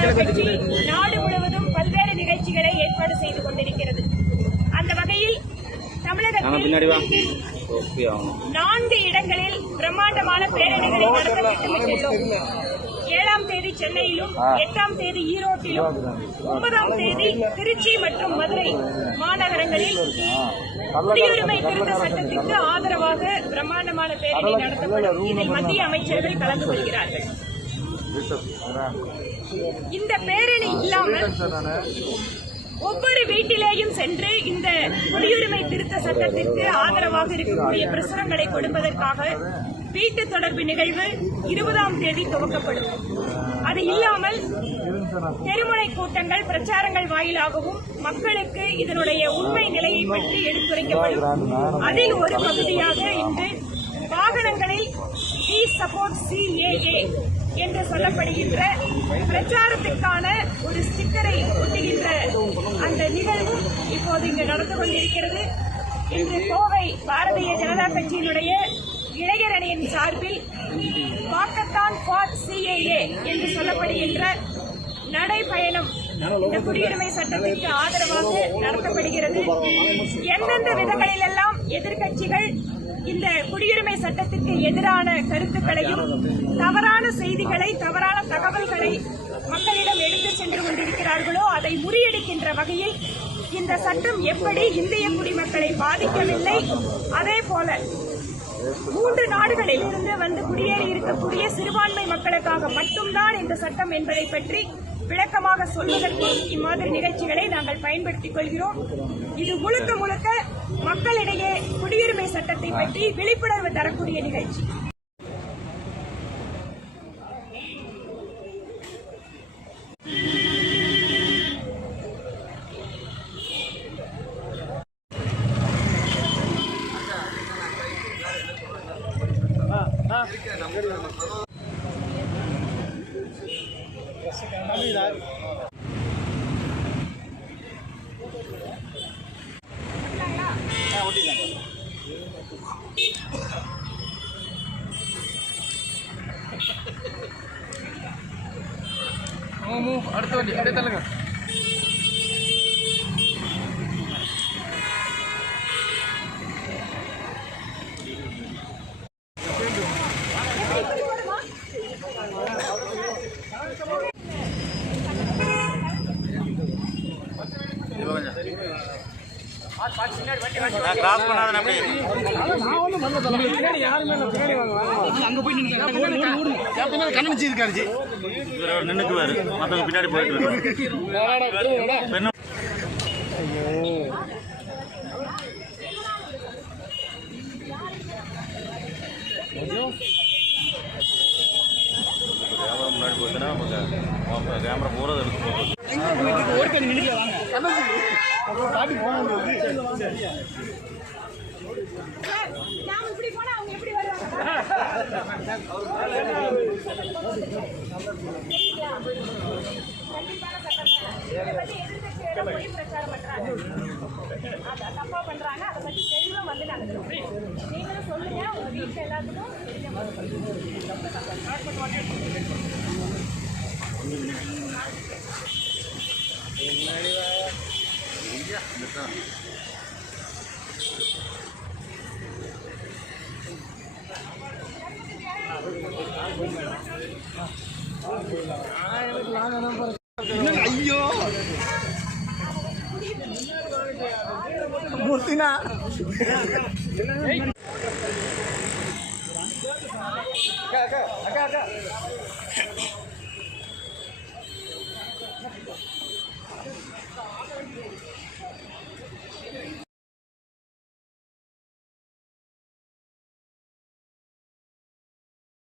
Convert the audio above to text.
ஜனதா கட்சி நாடு முழுவதும் பல்வேறு நிகழ்ச்சிகளை ஏற்பாடு செய்து கொண்டிருக்கிறது. அந்த வகையில் தமிழகத்தில் 4 இடங்களில் பிரம்மாண்டமான பேரணிகளை நடத்த திட்டமிட்டுள்ளோம். 7ஆம் தேதி சென்னையிலும், 8ஆம் தேதி ஈரோட்டிலும், 9ஆம் தேதி திருச்சி மற்றும் மதுரை மாநகரங்களில் குடியுரிமை திருத்த சட்டத்திற்கு ஆதரவாக பிரம்மாண்டமான பேரணி நடத்தப்படும். இதில் மத்திய அமைச்சர்கள் கலந்து கொள்கிறார்கள். இந்த பேரணி இல்லாமல் ஒவ்வொரு வீட்டிலேயும் சென்று இந்த குடியுரிமை திருத்த சட்டத்திற்கு ஆதரவாக இருக்கக்கூடிய பிரசுரங்களை கொடுப்பதற்காக வீட்டு தொடர்பு நிகழ்வு 20ஆம் தேதி துவக்கப்படும். அது இல்லாமல் தெருமுனை கூட்டங்கள், பிரச்சாரங்கள் வாயிலாகவும் மக்களுக்கு இதனுடைய உண்மை நிலையை பற்றி எடுத்துரைக்கப்படும். அதில் ஒரு பகுதியாக இன்று வாகனங்களில் "We support CAA" என்று சொல்லப்படுகின்ற பிரச்சாரத்திற்கான ஒரு ஸ்டிக்கரை ஒட்டுகின்ற அந்த நிகழ்வும் இப்போது இங்கு நடந்து கொண்டிருக்கிறது. இன்று கோவை பாரதிய ஜனதா கட்சியினுடைய இளைஞர் அணியின் சார்பில் வாக்கத்தான் ஃபார் CAA என்று சொல்லப்படுகின்ற நடைபயணம் இந்த குடியுரிமை சட்டத்திற்கு ஆதரவாக நடத்தப்படுகிறது. எந்தெந்த விதங்களிலெல்லாம் எதிர்க்கட்சிகள் இந்த குடியுரிமை சட்டத்திற்கு எதிரான கருத்துக்களையும் தவறான செய்திகளை, தவறான தகவல்களை மக்களிடம் எடுத்துச் சென்று கொண்டிருக்கிறார்களோ அதை முறியடிக்கின்ற வகையில் இந்த சட்டம் எப்படி இந்திய குடிமக்களை பாதிக்கவில்லை, அதே போல 3 நாடுகளில் இருந்து வந்து குடியேறி இருக்கக்கூடிய சிறுபான்மை மக்களுக்காக மட்டும்தான் இந்த சட்டம் என்பதை பற்றி விளக்கமாக சொல்வதற்கு இம்மாதிரி நிகழ்ச்சிகளை நாங்கள் பயன்படுத்திக் கொள்கிறோம். இது முழுக்க முழுக்க மக்களிடையே குடியுரிமை சட்டத்தை பற்றி விழிப்புணர்வு தரக்கூடிய நிகழ்ச்சி. அடுத்த வண்டி அப்படியே தள்ளுங்க. கிராஸ் பண்ணாத அப்படி அங்க போய் நின்று கண்ணு இருக்காரு நின்னுக்குவாரு, மற்றவங்க பின்னாடி போயிட்டு இருக்காரு. முன்னாடி போயிட்டுனா கேமரா போறது எடுத்து பிரச்சாரம் பண்றாங்க, தப்பா பண்றாங்க. அதை பத்தி தெளிவா வந்து நாங்க நீங்களும் சொல்லுங்க, உங்க வீட்டுல எல்லாத்துக்கும் ஐயோ மூர்த்தினா அக்கா